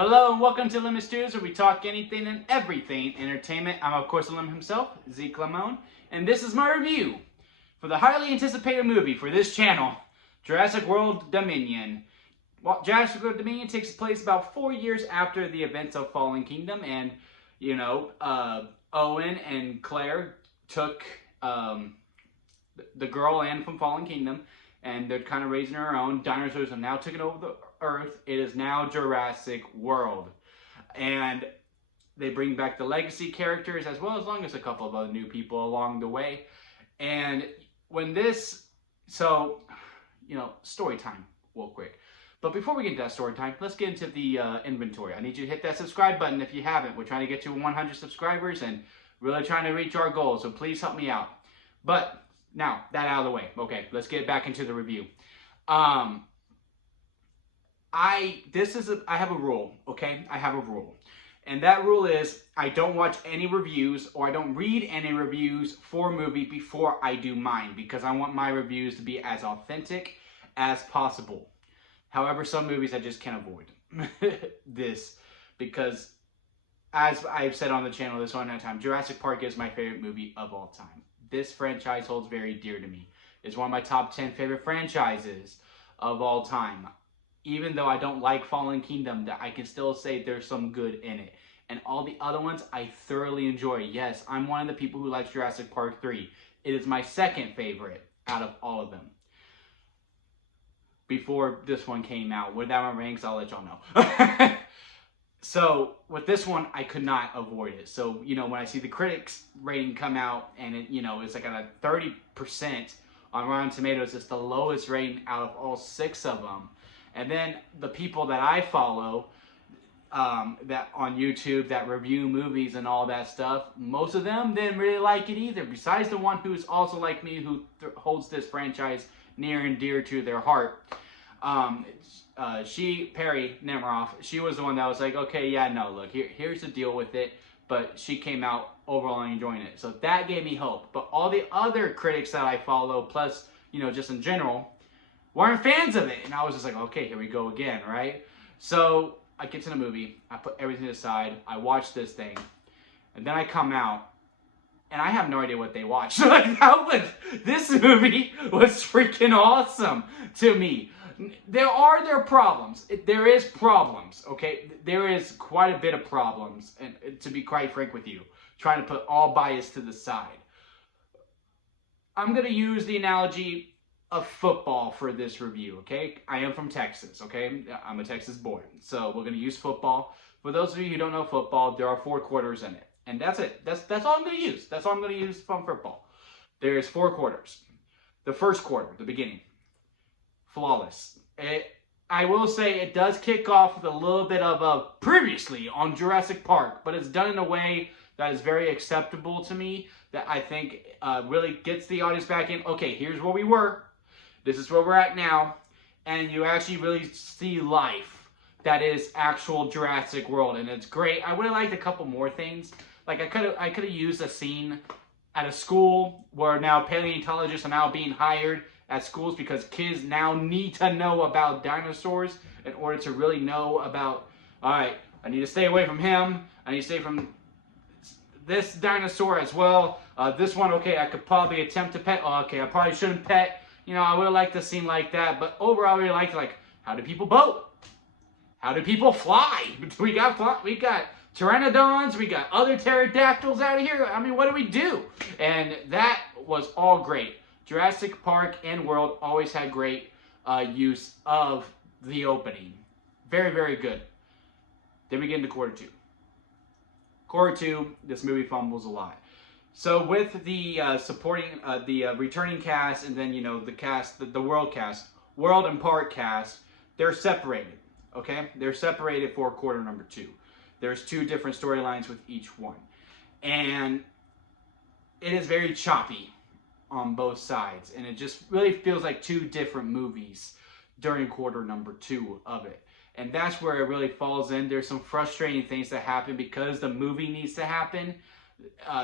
Hello and welcome to Lemon Stews, where we talk anything and everything entertainment. I'm of course the Lemon himself, Zeke Lemon, and this is my review for the highly anticipated movie for this channel, Jurassic World Dominion. Well, Jurassic World Dominion takes place about 4 years after the events of Fallen Kingdom, and Owen and Claire took the girl in from Fallen Kingdom, and they're kind of raising her own. Dinosaurs have now taken over the Earth. It is now Jurassic World, and they bring back the legacy characters as well as a couple of other new people along the way. And when this, story time real quick. But before we get into that story time, let's get into the inventory. I need you to hit that subscribe button if you haven't. We're trying to get to 100 subscribers and really trying to reach our goal, so please help me out. But now, that out of the way. Okay, let's get back into the review. I have a rule, okay? I have a rule. And that rule is I don't watch any reviews or I don't read any reviews for a movie before I do mine, because I want my reviews to be as authentic as possible. However, some movies I just can't avoid this, because as I've said on the channel this one at a time, Jurassic Park is my favorite movie of all time. This franchise holds very dear to me. It's one of my top 10 favorite franchises of all time. Even though I don't like Fallen Kingdom, I can still say there's some good in it. And all the other ones I thoroughly enjoy. Yes, I'm one of the people who likes Jurassic Park 3. It is my second favorite out of all of them. Before this one came out. Without my ranks, I'll let y'all know. So, with this one, I could not avoid it. So, when I see the critics rating come out and it's like at a 30% on Rotten Tomatoes, it's the lowest rating out of all 6 of them. And then the people that I follow that on YouTube that review movies and all that stuff, most of them didn't really like it either. Besides the one who's also like me, who holds this franchise near and dear to their heart. Perry Nemiroff, she was the one that was like, okay, yeah, no, look, here's the deal with it. But she came out overall enjoying it. So that gave me hope. But all the other critics that I follow, plus, just in general, weren't fans of it. And I was just like, okay, here we go again, right? So I get to the movie. I put everything aside. I watch this thing. And then I come out. And I have no idea what they watched. This movie was freaking awesome to me. There are problems. There is problems, okay? There is quite a bit of problems, and to be quite frank with you, trying to put all bias to the side. I'm going to use the analogy of football for this review, okay? I am from Texas, okay? I'm a Texas boy, so we're going to use football. For those of you who don't know football, there are 4 quarters in it, and that's it. That's all I'm going to use. That's all I'm going to use from football. There's 4 quarters. The first quarter, the beginning, flawless. I will say it does kick off with a little bit of a previously on Jurassic Park, but it's done in a way that is very acceptable to me, that I think really gets the audience back in. Okay, here's where we were. This is where we're at now. And you actually really see life that is actual Jurassic World, and it's great. I would have liked a couple more things. Like I could have used a scene at a school where now paleontologists are now being hired at schools because kids now need to know about dinosaurs in order to really know about, all right, I need to stay away from him. I need to stay from this dinosaur as well. This one, okay, I could probably attempt to pet. Oh, okay, I probably shouldn't pet. I would have liked a scene like that. But overall, I really liked, how do people boat? How do people fly? We got pteranodons. We got other pterodactyls out of here. I mean, what do we do? And that was all great. Jurassic Park and World always had great use of the opening. Very, very good. Then we get into quarter 2. Quarter 2, this movie fumbles a lot. So with the returning cast, and then the cast, the World cast, World and Park cast, they're separated. Okay, they're separated for quarter number 2. There's 2 different storylines with each one, and it is very choppy on both sides, and it just really feels like 2 different movies during quarter number 2 of it. And that's where it really falls in. There's some frustrating things that happen because the movie needs to happen.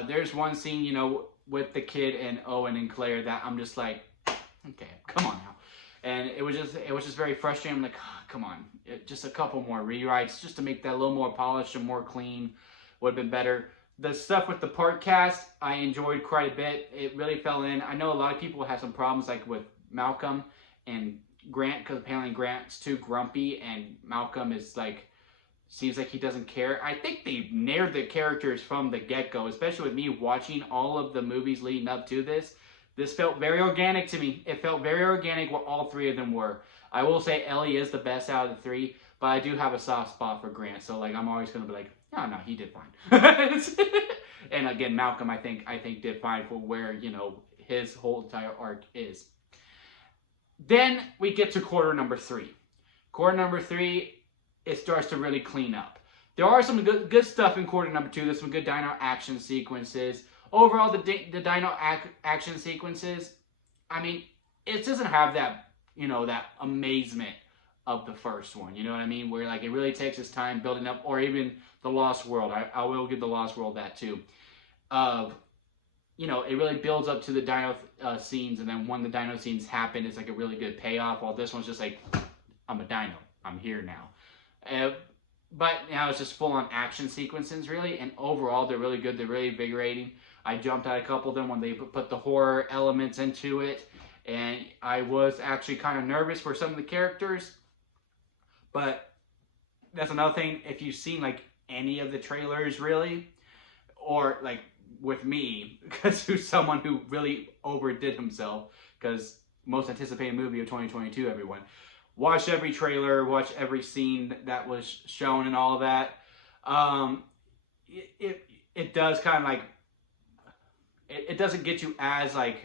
There's one scene, with the kid and Owen and Claire that I'm just like, okay, come on now. And it was just very frustrating. I'm like, oh, come on, just a couple more rewrites just to make that a little more polished and more clean would have been better. The stuff with the part cast, I enjoyed quite a bit. It really fell in. I know a lot of people have some problems like with Malcolm and Grant, because apparently Grant's too grumpy and Malcolm is like, seems like he doesn't care. I think they nailed the characters from the get-go, especially with me watching all of the movies leading up to this. This felt very organic to me. It felt very organic what all three of them were. I will say Ellie is the best out of the three, but I do have a soft spot for Grant. So like I'm always gonna be like, oh no, he did fine. And again, Malcolm, I think did fine for where, you know, his whole entire arc is. Then we get to quarter number 3. Quarter number 3, it starts to really clean up. There are some good stuff in quarter number 2. There's some good dino action sequences. Overall, the dino action sequences, I mean, it doesn't have that, you know, that amazement of the first one. You know what I mean? Where like it really takes its time building up, or even the Lost World. I will give the Lost World that too. You know, it really builds up to the dino scenes, and then when the dino scenes happen, it's like a really good payoff. While this one's just like, I'm a dino, I'm here now. But now it's just full-on action sequences, really, and overall they're really good. They're really invigorating. I jumped at a couple of them when they put the horror elements into it, and I was actually kind of nervous for some of the characters. But that's another thing. If you've seen like any of the trailers, really, or like with me, because who's someone who really overdid himself, because most anticipated movie of 2022, everyone. Watch every trailer, watch every scene that was shown and all of that. It does kind of like, it doesn't get you as like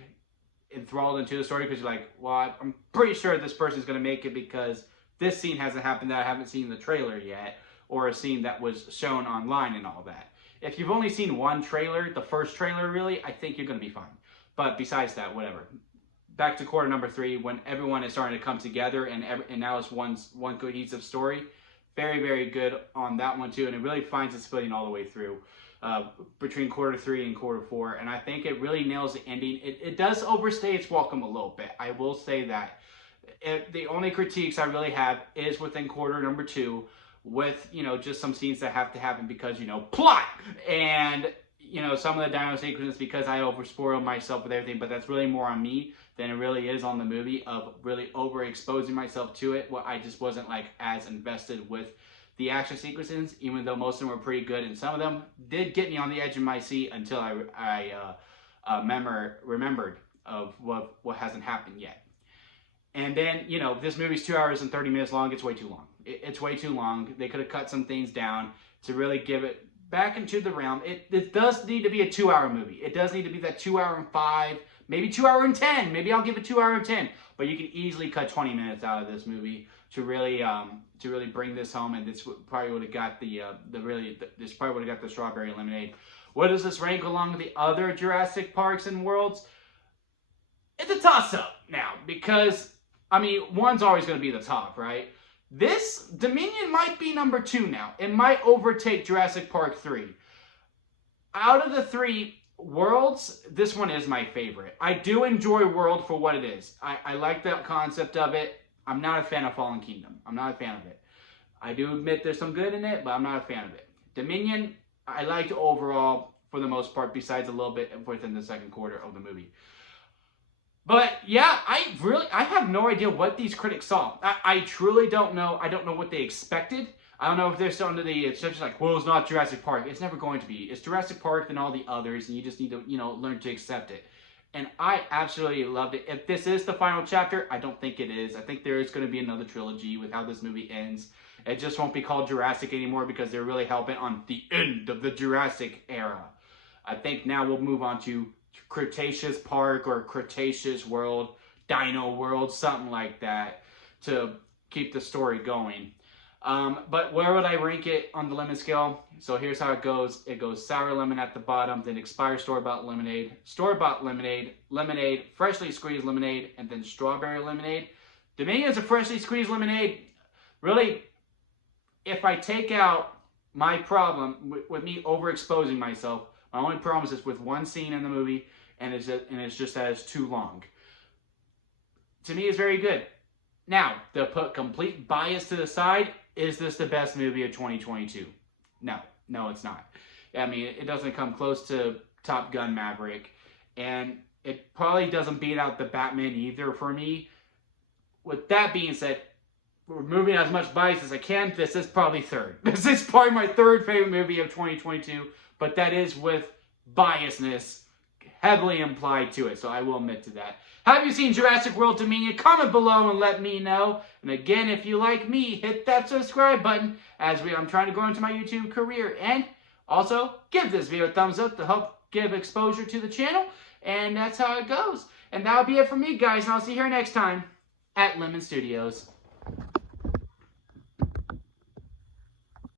enthralled into the story, because you're like, well, I'm pretty sure this person's going to make it because this scene hasn't happened that I haven't seen in the trailer yet, or a scene that was shown online and all that. If you've only seen one trailer, the first trailer really, I think you're going to be fine. But besides that, whatever. Back to quarter number 3, when everyone is starting to come together and now it's one cohesive story. Very, very good on that one too, and it really finds its footing all the way through between quarter 3 and quarter 4, and I think it really nails the ending. It does overstay its welcome a little bit, I will say that. The only critiques I really have is within quarter number 2, with, you know, just some scenes that have to happen because, you know, plot, and, you know, some of the dino sequences because I overspoiled myself with everything, but that's really more on me than it really is on the movie, of really overexposing myself to it. Well, I just wasn't like as invested with the action sequences, even though most of them were pretty good, and some of them did get me on the edge of my seat until I remembered of what hasn't happened yet. And then, you know, this movie's 2 hours and 30 minutes long. It's way too long. It's way too long. They could have cut some things down to really give it back into the realm. It does need to be a 2-hour movie. It does need to be that 2 hour and 5, maybe 2 hour and 10. Maybe I'll give it 2 hour and 10. But you can easily cut 20 minutes out of this movie to really bring this home. And this probably would have got this probably would have got the strawberry lemonade. What does this rank along with the other Jurassic Parks and Worlds? It's a toss-up now, because I mean, one's always going to be the top, right? This Dominion might be number 2 now. It might overtake Jurassic Park 3. Out of the 3 Worlds, this one is my favorite. I do enjoy World for what it is. I like the concept of it. I'm not a fan of Fallen Kingdom. I'm not a fan of it. I do admit there's some good in it, but I'm not a fan of it. Dominion, I liked overall for the most part, besides a little bit within the second quarter of the movie. But yeah, I have no idea what these critics saw. I truly don't know. I don't know what they expected. I don't know if they're still under the exception like, well, it's not Jurassic Park. It's never going to be. It's Jurassic Park than all the others, and you just need to, you know, learn to accept it. And I absolutely loved it. If this is the final chapter, I don't think it is. I think there is going to be another trilogy with how this movie ends. It just won't be called Jurassic anymore, because they're really hell-bent on the end of the Jurassic era. I think now we'll move on to Cretaceous Park or Cretaceous World, Dino World, something like that, to keep the story going. But where would I rank it on the lemon scale? So here's how it goes. It goes sour lemon at the bottom, then expired store-bought lemonade, lemonade, freshly squeezed lemonade, and then strawberry lemonade. Dominion's a freshly squeezed lemonade. Really, if I take out my problem with me overexposing myself, my only problem is with one scene in the movie, and it's just that it's too long. To me, it's very good. Now, to put complete bias to the side, is this the best movie of 2022? No, it's not. I mean, it doesn't come close to Top Gun Maverick, and it probably doesn't beat out the Batman either for me. With that being said, removing as much bias as I can, this is probably third. This is probably my third favorite movie of 2022, but that is with biasness heavily implied to it, so I will admit to that. Have you seen Jurassic World Dominion? Comment below and let me know. And again, if you like me, hit that subscribe button as I'm trying to grow into my YouTube career. And also, give this video a thumbs up to help give exposure to the channel. And that's how it goes. And that'll be it for me, guys. And I'll see you here next time at Lemon Studios.